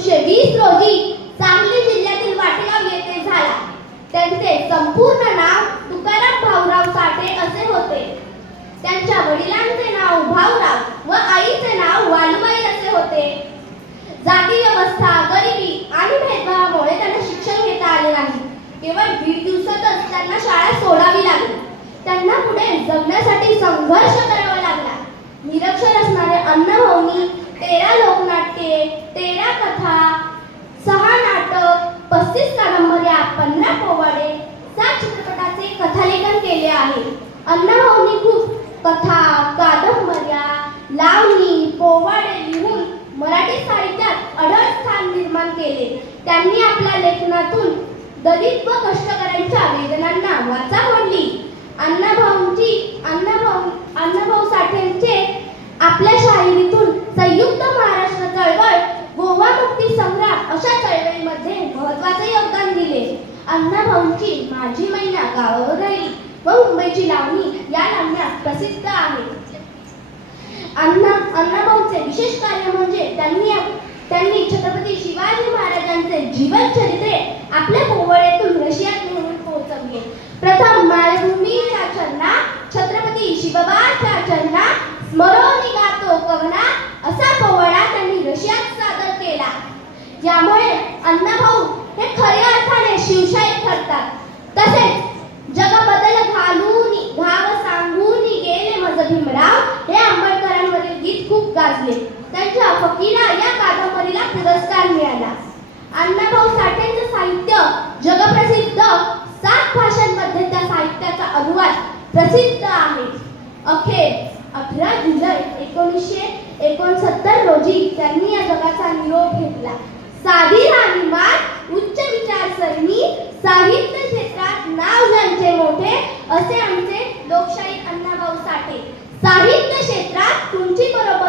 1920 रोजी सांगली जिल्ह्यातील वाटेगाव येथे झाला. त्यांचे संपूर्ण नाव तुकाराम भाऊराव साठे असे होते. त्यांच्या वडिलांचे नाव भाऊराव व आईचे नाव वालुबाई असे होते. जाती व्यवस्था, गरिबी आणि भेदभावामुळे त्यांना शिक्षण घेता आले नाही. केवळ 1.5 दिवसातच त्यांना शाळा सोडावी लागली. त्यांना पुढे जगण्यासाठी संघर्ष करावा लागला. निरक्षर असणारे अण्णाभाऊंनी 13 लोकनाट्ये, 13 कथा, 6 नाटक, 35 कादंबऱ्या, 15 पोवाडे, 7 चित्रपटाचे कथालेखन केले आहे. अण्णाभाऊंनी खूप कथा, कादंबऱ्या, लावणी, पोवाडे लिहून मराठी साहित्यात अढळ स्थान निर्माण केले. त्यांनी आपल्या लेखनातून दलित व कष्टकऱ्यांच्या वेदनांना वाचा फोडली. अण्णाभाऊ साठेंचे आपल्या शाहिरीतून संयुक्त महाराष्ट्र चळवळ, गोवा मुक्ती संग्राम अशा चळवळीमध्ये महत्त्वाचे योगदान दिले. अण्णाभाऊंची माझी मैना गावावर राहिली व मुंबईची लावणी या लावण्या प्रसिद्ध आहेत. अण्णाभाऊंचे विशेष कार्य म्हणजे त्यांनी छत्रपती शिवाजी महाराजांचे जीवन चरित्रे आपल्या पोवाड्यातून रशियात नेऊन पोहोचवले. प्रथम मायभूमीच्या चरणा, छत्रपती शिवबाच्या चरणा, स्मरोनी गातो कवना असा पोवाडा त्यांनी रशियात सादर केला. यामुळे अण्णाभाऊ हे खऱ्या अर्थाने शिवशाहीर ठरतात. तसेच जग बदल घाव सांगून गेले मज भीमराव हे आंबेडकरांवरील गीत खूप गाजले. त्यांच्या फकीरा या कादंबरीला पुरस्कार मिळाला. अण्णाभाऊ साठेंचे साहित्य जगप्रसिद्ध. 7 भाषांमध्ये त्या साहित्याचा अनुवाद प्रसिद्ध आहे. अखेर 18 जुलै 1969 रोजी त्यांनी या जगाचा निरोप घेतला. साधी राहणीमान, उच्च विचारसरणी, साहित्य क्षेत्रात नाव ज्यांचे मोठे असे आमचे लोकशाहीर अण्णाभाऊ साठे. साहित्य क्षेत्रात तुमची बरोबर